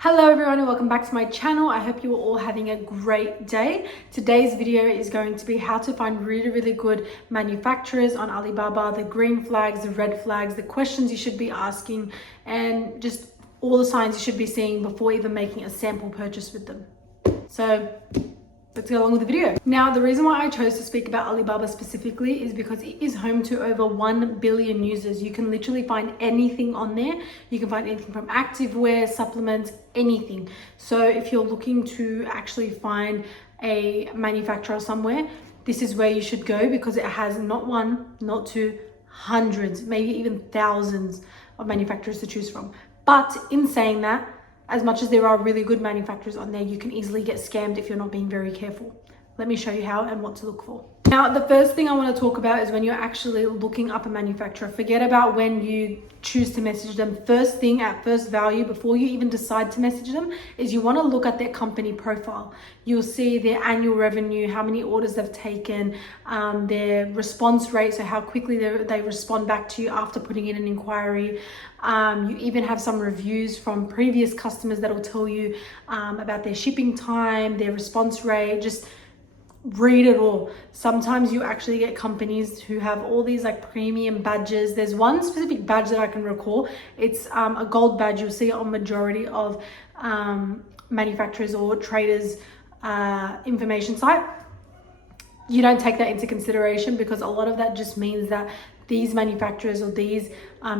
Hello everyone and welcome back to my channel. I hope you are all having a great day. Today's video is going to be how to find really good manufacturers on Alibaba, the green flags, the red flags, the questions you should be asking, and just all the signs you should be seeing before even making a sample purchase with them. So let's get along with the video. Now, the reason why I chose to speak about Alibaba specifically is because it is home to over 1 billion users. You can literally find anything on there. You can find anything from activewear, supplements, anything. So if you're looking to actually find a manufacturer somewhere, this is where you should go because it has not one, not two, hundreds, maybe even thousands of manufacturers to choose from. But in saying that, as much as there are really good manufacturers on there, you can easily get scammed if you're not being very careful. Let me show you how and what to look for. Now, the first thing I want to talk about is when you're actually looking up a manufacturer. Forget about when you choose to message them. First thing at first value, before you even decide to message them, is you want to look at their company profile. You'll see their annual revenue, how many orders they've taken, their response rate, so how quickly they respond back to you after putting in an inquiry. You even have some reviews from previous customers that will tell you about their shipping time, their response rate. Just read it all. Sometimes you actually get companies who have all these like premium badges. There's one specific badge that I can recall. It's a gold badge. You'll see it on majority of manufacturers or traders information site. You don't take that into consideration because a lot of that just means that these manufacturers or these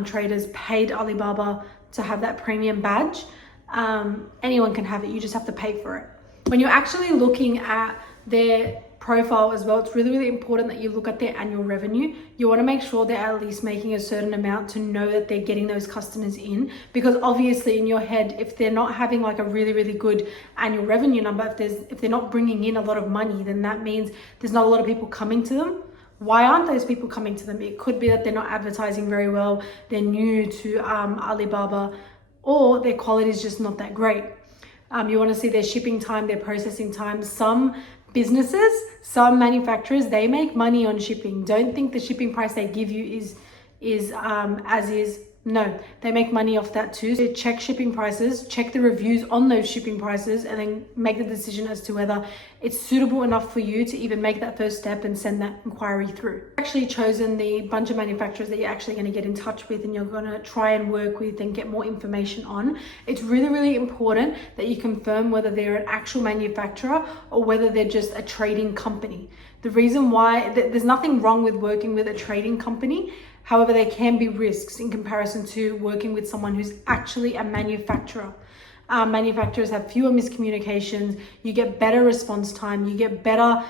traders paid Alibaba to have that premium badge. Anyone can have it. You just have to pay for it. When you're actually looking at their profile as well, it's really important that you look at their annual revenue. You want to make sure they're at least making a certain amount to know that they're getting those customers in, because obviously in your head, if they're not having like a really good annual revenue number, if they're not bringing in a lot of money, then that means there's not a lot of people coming to them. Why aren't those people coming to them? It could be that they're not advertising very well, they're new to Alibaba, or their quality is just not that great. You want to see their shipping time, their processing time. Some businesses, some manufacturers, they make money on shipping. Don't think the shipping price they give you is as is. No, they make money off that too. So check shipping prices, check the reviews on those shipping prices, and then make the decision as to whether it's suitable enough for you to even make that first step and send that inquiry through. You've actually chosen the bunch of manufacturers that you're actually going to get in touch with and you're going to try and work with and get more information on. It's really important that you confirm whether they're an actual manufacturer or whether they're just a trading company. The reason why, there's nothing wrong with working with a trading company. However, there can be risks in comparison to working with someone who's actually a manufacturer. Manufacturers have fewer miscommunications, you get better response time, you get better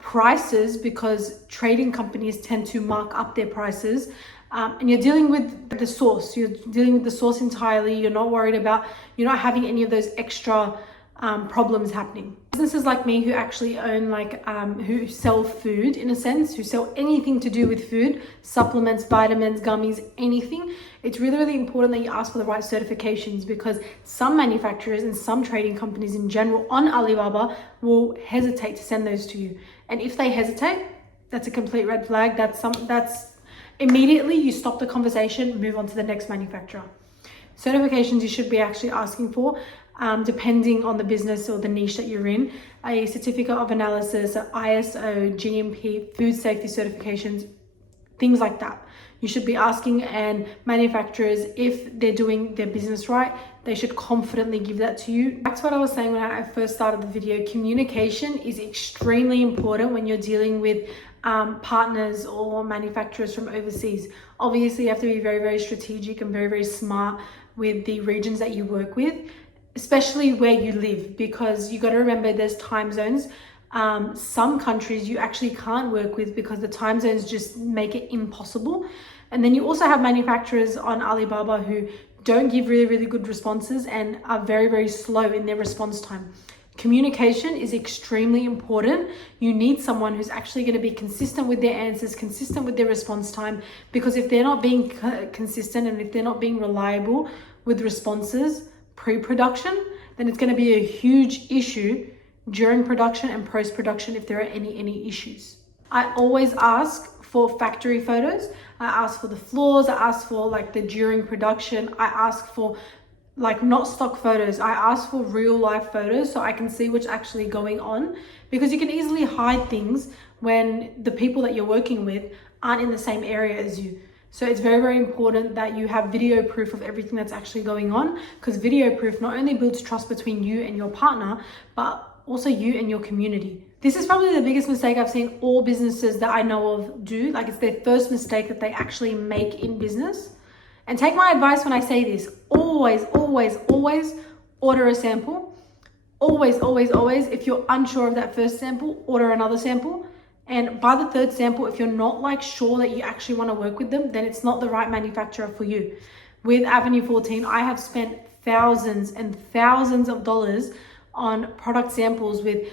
prices because trading companies tend to mark up their prices. And you're dealing with the source. You're dealing with the source entirely. You're not worried about, you're not having any of those extra problems happening. Businesses like me who actually own who sell food in a sense, who sell anything to do with food, supplements, vitamins, gummies, anything. It's really important that you ask for the right certifications because some manufacturers and some trading companies in general on Alibaba will hesitate to send those to you. And if they hesitate, that's a complete red flag. That's immediately you stop the conversation, move on to the next manufacturer. Certifications you should be actually asking for, depending on the business or the niche that you're in. A certificate of analysis, ISO, GMP, food safety certifications, things like that. You should be asking, and manufacturers, if they're doing their business right, they should confidently give that to you. That's what I was saying when I first started the video. Communication is extremely important when you're dealing with partners or manufacturers from overseas. Obviously, you have to be very strategic and very smart with the regions that you work with, especially where you live, because you got to remember there's time zones. Some countries you actually can't work with because the time zones just make it impossible. And then you also have manufacturers on Alibaba who don't give really good responses and are very slow in their response time. Communication is extremely important. You need someone who's actually going to be consistent with their answers, consistent with their response time, because if they're not being consistent and if they're not being reliable with responses pre-production, then it's going to be a huge issue during production and post-production if there are any issues. I always ask for factory photos. I ask for the floors. I ask for like the during production. I ask for like not stock photos. I ask for real life photos so I can see what's actually going on, because you can easily hide things when the people that you're working with aren't in the same area as you. So it's very, very important that you have video proof of everything that's actually going on, because video proof not only builds trust between you and your partner, but also you and your community. This is probably the biggest mistake I've seen all businesses that I know of do. Like, it's their first mistake that they actually make in business. And take my advice when I say this: always, always, always order a sample. Always, always, always. If you're unsure of that first sample, order another sample. And by the third sample, if you're not like sure that you actually want to work with them, then it's not the right manufacturer for you. With Avenue 14, I have spent thousands and thousands of dollars on product samples, with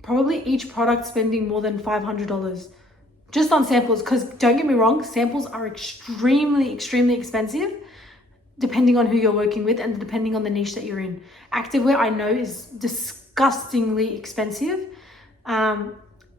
probably each product spending more than $500 just on samples. Because don't get me wrong, samples are extremely, extremely expensive depending on who you're working with and depending on the niche that you're in. Activewear, I know, is disgustingly expensive.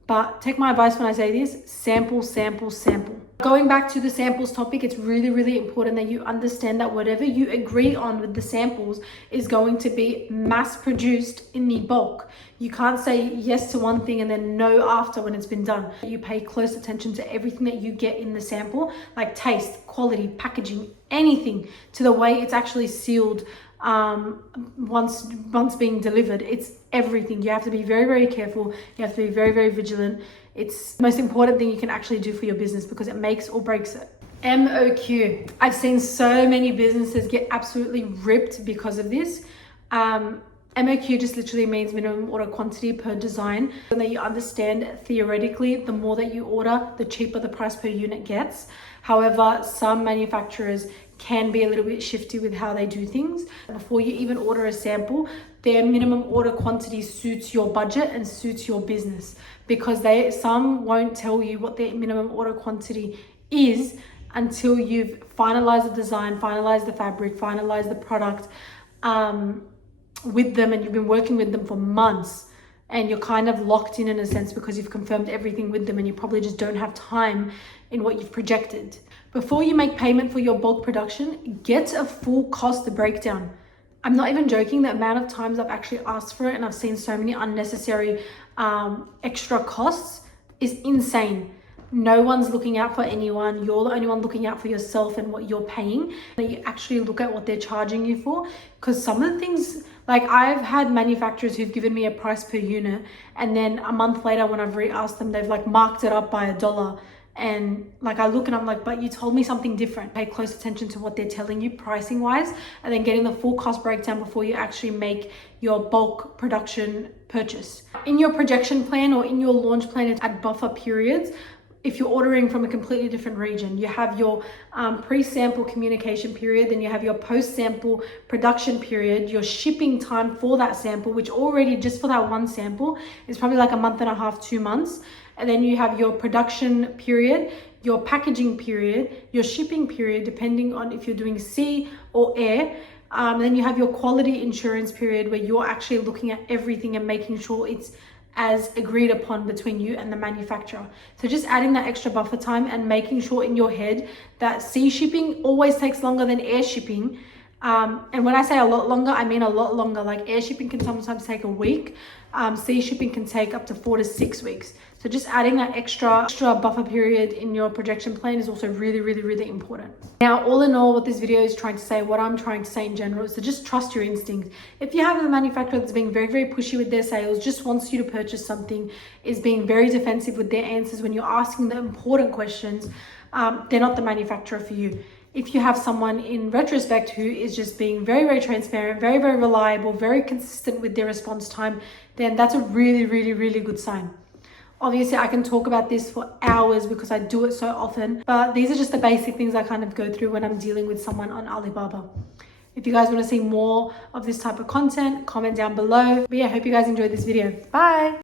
But take my advice when I say this: sample, sample, sample. Going back to the samples topic, it's really, really important that you understand that whatever you agree on with the samples is going to be mass produced in the bulk. You can't say yes to one thing and then no after when it's been done. You pay close attention to everything that you get in the sample, like taste, quality, packaging, anything, to the way it's actually sealed once being delivered. It's everything. You have to be very, very careful. You have to be very, very vigilant. It's the most important thing you can actually do for your business, because it makes or breaks it. MOQ. I've seen so many businesses get absolutely ripped because of this. MOQ just literally means minimum order quantity per design, and that you understand theoretically the more that you order, the cheaper the price per unit gets. However, some manufacturers can be a little bit shifty with how they do things. Before you even order a sample, their minimum order quantity suits your budget and suits your business, because some won't tell you what their minimum order quantity is until you've finalized the design, finalized the fabric, finalized the product with them, and you've been working with them for months, and you're kind of locked in a sense because you've confirmed everything with them, and you probably just don't have time in what you've projected. Before you make payment for your bulk production, get a full cost breakdown. I'm not even joking. The amount of times I've actually asked for it and I've seen so many unnecessary extra costs is insane. No one's looking out for anyone. You're the only one looking out for yourself and what you're paying. That you actually look at what they're charging you for, because some of the things, like, I've had manufacturers who've given me a price per unit, and then a month later when I've re-asked them, they've like marked it up by $1. And like, I look and I'm like, but you told me something different. Pay close attention to what they're telling you pricing wise, and then getting the full cost breakdown before you actually make your bulk production purchase. In your projection plan or in your launch plan, it's at buffer periods. If you're ordering from a completely different region, you have your pre-sample communication period, then you have your post-sample production period, your shipping time for that sample, which already just for that one sample is probably like a month and a half, 2 months. And then you have your production period, your packaging period, your shipping period, depending on if you're doing sea or air. Then you have your quality insurance period, where you're actually looking at everything and making sure it's as agreed upon between you and the manufacturer. So just adding that extra buffer time and making sure in your head that sea shipping always takes longer than air shipping. And when I say a lot longer, I mean a lot longer. Like, air shipping can sometimes take a week. Sea shipping can take up to 4 to 6 weeks. So just adding that extra buffer period in your projection plan is also really, really, really important. Now, all in all, what this video is trying to say, what I'm trying to say in general, is to just trust your instinct. If you have a manufacturer that's being very, very pushy with their sales, just wants you to purchase something, is being very defensive with their answers when you're asking the important questions, they're not the manufacturer for you. If you have someone in retrospect who is just being very, very transparent, very, very reliable, very consistent with their response time, then that's a really, really, really good sign. Obviously, I can talk about this for hours because I do it so often, but these are just the basic things I kind of go through when I'm dealing with someone on Alibaba. If you guys want to see more of this type of content, comment down below. But yeah, I hope you guys enjoyed this video. Bye.